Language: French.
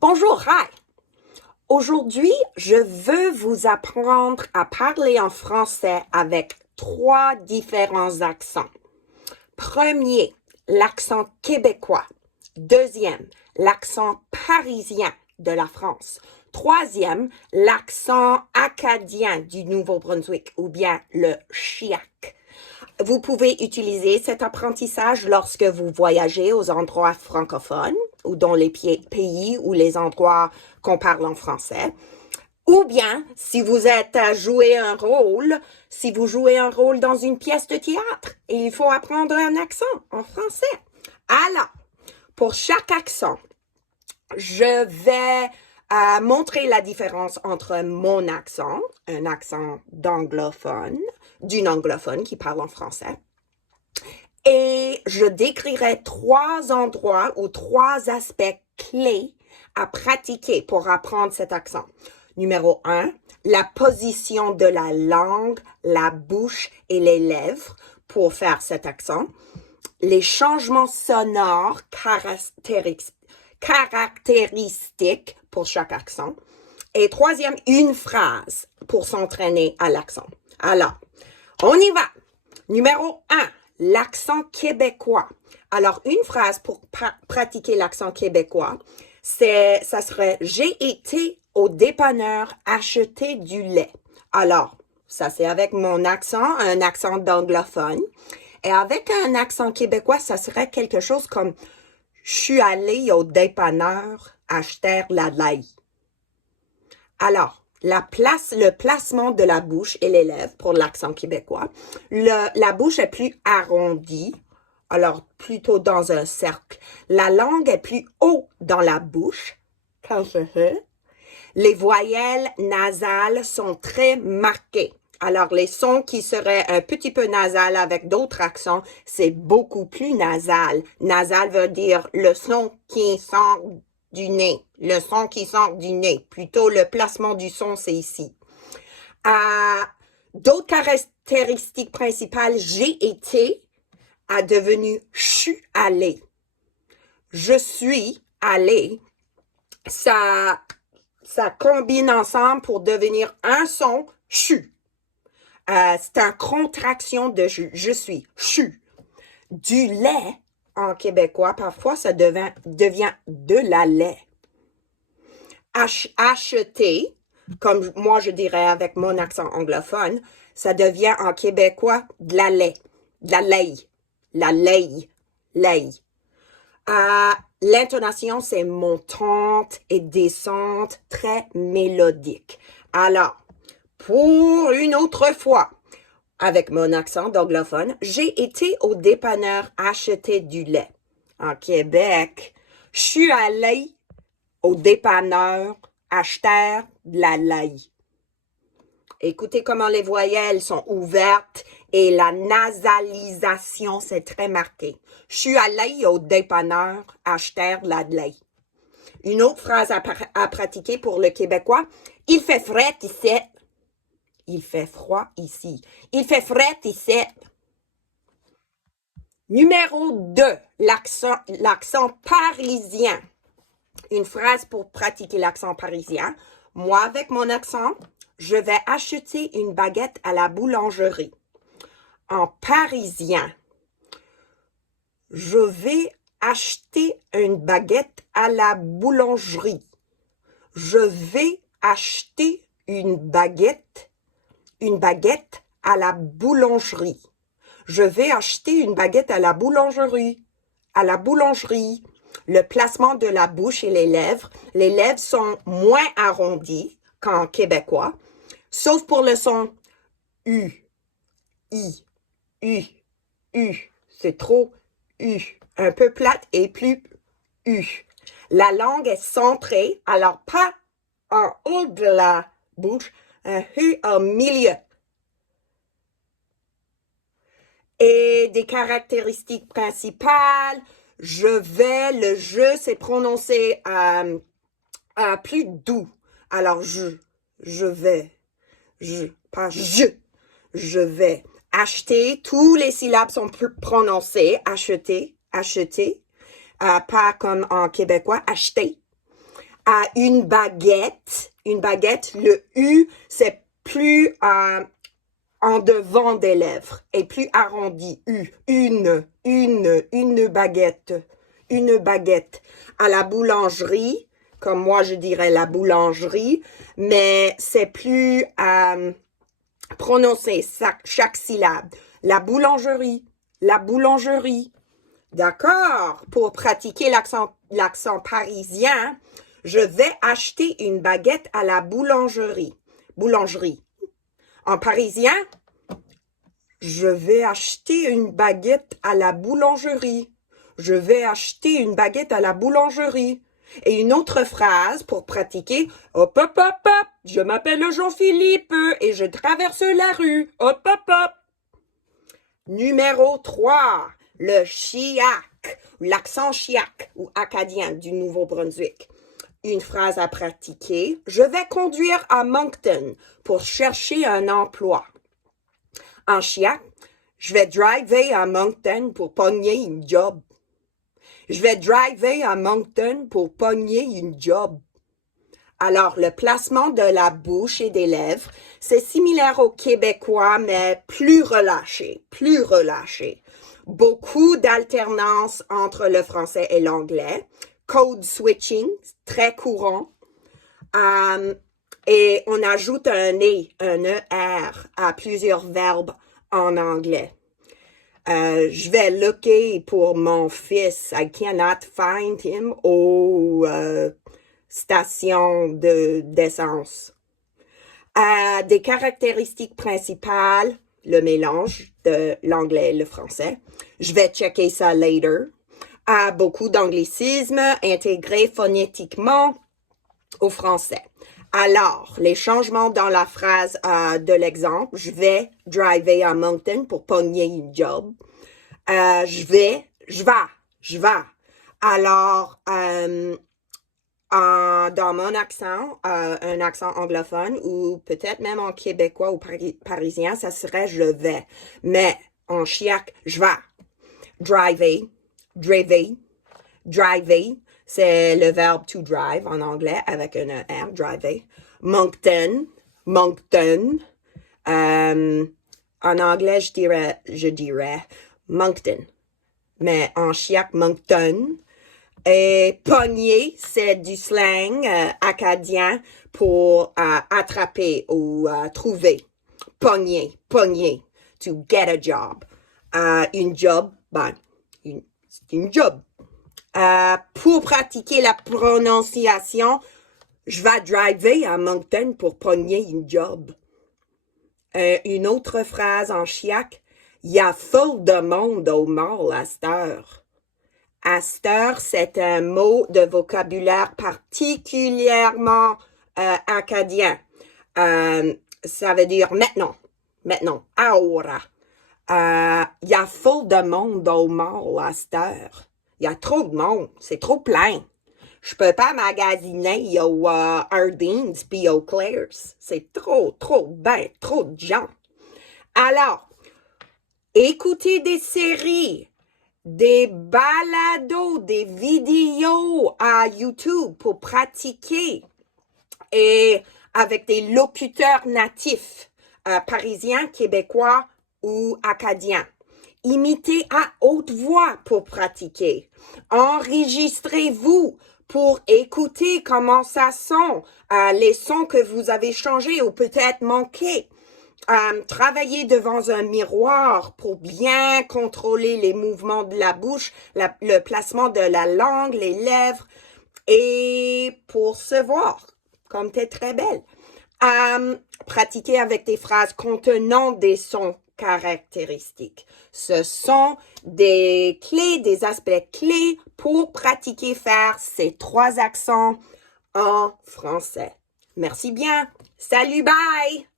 Bonjour, hi! Aujourd'hui, je veux vous apprendre à parler en français avec 3 différents accents. Premier, l'accent québécois. Deuxième, l'accent parisien de la France. Troisième, l'accent acadien du Nouveau-Brunswick ou bien le chiac. Vous pouvez utiliser cet apprentissage lorsque vous voyagez aux endroits francophones ou dans les pays ou les endroits qu'on parle en français. Ou bien, si vous êtes à jouer un rôle, si vous jouez un rôle dans une pièce de théâtre, et il faut apprendre un accent en français. Alors, pour chaque accent, je vais montrer la différence entre mon accent, un accent d'anglophone, d'une anglophone qui parle en français, et je décrirai 3 endroits ou 3 aspects clés à pratiquer pour apprendre cet accent. Numéro 1, la position de la langue, la bouche et les lèvres pour faire cet accent. Les changements sonores caractéristiques pour chaque accent. Et troisième, une phrase pour s'entraîner à l'accent. Alors, on y va. Numéro 1, l'accent québécois. Alors, une phrase pour pratiquer l'accent québécois, ça serait « J'ai été au dépanneur acheter du lait ». Alors, ça c'est avec mon accent, un accent d'anglophone. Et avec un accent québécois, ça serait quelque chose comme « Je suis allé au dépanneur acheter la lait ». Alors, le placement de la bouche et les lèvres pour l'accent québécois. La bouche est plus arrondie, alors plutôt dans un cercle. La langue est plus haut dans la bouche. Les voyelles nasales sont très marquées. Alors, les sons qui seraient un petit peu nasales avec d'autres accents, c'est beaucoup plus nasal. Nasal veut dire le son qui sort du nez. Le son qui sort du nez. Plutôt, le placement du son, c'est ici. D'autres caractéristiques principales, j'ai été a devenu je suis allé. Je suis allé. Ça combine ensemble pour devenir un son chu. C'est une contraction de je suis, chu. Du lait, en québécois, parfois, ça devient de la lait. Acheter, comme moi je dirais avec mon accent anglophone, ça devient en québécois de la lait, de la lait, la lait, lait. L'intonation, c'est montante et descente, très mélodique. Alors, pour une autre fois, avec mon accent d'anglophone, j'ai été au dépanneur acheter du lait. En Québec, je suis allé au dépanneur acheter de la lait. Écoutez comment les voyelles sont ouvertes et la nasalisation, c'est très marqué. Je suis allé au dépanneur acheter de la lait. Une autre phrase à pratiquer pour le québécois. Il fait frais ici. Il fait froid ici. Il fait frais ici. Numéro 2, l'accent parisien. Une phrase pour pratiquer l'accent parisien. Moi, avec mon accent, je vais acheter une baguette à la boulangerie. En parisien, je vais acheter une baguette à la boulangerie. Je vais acheter une baguette à la boulangerie. Je vais acheter une baguette à la boulangerie. À la boulangerie. Le placement de la bouche et les lèvres sont moins arrondies qu'en québécois, sauf pour le son U, I, U, U. C'est trop U. Un peu plate et plus U. La langue est centrée, alors pas en haut de la bouche, un U au milieu. Et des caractéristiques principales, le je, c'est prononcé plus doux. Alors, je vais, pas je vais. Acheter, tous les syllabes sont prononcées, acheter, pas comme en québécois, acheter. À une baguette, le U, c'est plus en devant des lèvres et plus arrondi. Une baguette. Une baguette. À la boulangerie, comme moi je dirais la boulangerie, mais c'est plus prononcer chaque syllabe. La boulangerie. D'accord? Pour pratiquer l'accent parisien, je vais acheter une baguette à la boulangerie. En parisien, je vais acheter une baguette à la boulangerie. Je vais acheter une baguette à la boulangerie. Et une autre phrase pour pratiquer. Hop, hop, hop, hop. Je m'appelle Jean-Philippe et je traverse la rue. Hop, hop, hop. Numéro 3. Le chiac, l'accent chiac ou acadien du Nouveau-Brunswick. Une phrase à pratiquer. Je vais conduire à Moncton pour chercher un emploi. En chiac, je vais driver à Moncton pour pogner une job. Je vais driver à Moncton pour pogner une job. Alors, le placement de la bouche et des lèvres, c'est similaire au québécois, mais plus relâché. Beaucoup d'alternance entre le français et l'anglais. Code switching, très courant. Et on ajoute un ER à plusieurs verbes en anglais. Je vais looker pour mon fils. I cannot find him aux stations d'essence. Des caractéristiques principales, le mélange de l'anglais et le français. Je vais checker ça later. Beaucoup d'anglicismes intégrés phonétiquement au français. Alors, les changements dans la phrase de l'exemple, je vais driver à Moncton pour pogner une job. Je vais. Alors, dans mon accent, un accent anglophone ou peut-être même en québécois ou parisien, ça serait je vais. Mais en chiac, je vais. Driver, c'est le verbe to drive en anglais avec un ER, driver. Moncton. En anglais, je dirais Moncton. Mais en chiac, Moncton. Et pogner, c'est du slang acadien pour attraper ou trouver. Pogner. To get a job. Une job, c'est une job. Pour pratiquer la prononciation, je vais driver à Moncton pour pogner une job. Une autre phrase en chiac, il y a full de monde au mall à cette heure. À cette heure, c'est un mot de vocabulaire particulièrement acadien. Ça veut dire maintenant, ahora. Il y a full de monde au mall à cette heure. Il y a trop de monde, c'est trop plein. Je peux pas magasiner au Hardings puis au Claire's. C'est trop de gens. Alors, écoutez des séries, des balados, des vidéos à YouTube pour pratiquer et avec des locuteurs natifs, parisiens, québécois ou acadiens. Imitez à haute voix pour pratiquer. Enregistrez-vous pour écouter comment ça sonne, les sons que vous avez changés ou peut-être manqués. Travaillez devant un miroir pour bien contrôler les mouvements de la bouche, le placement de la langue, les lèvres et pour se voir comme t'es très belle. Pratiquez avec des phrases contenant des sons caractéristiques. Ce sont des clés, des aspects clés pour pratiquer faire ces 3 accents en français. Merci bien. Salut, bye!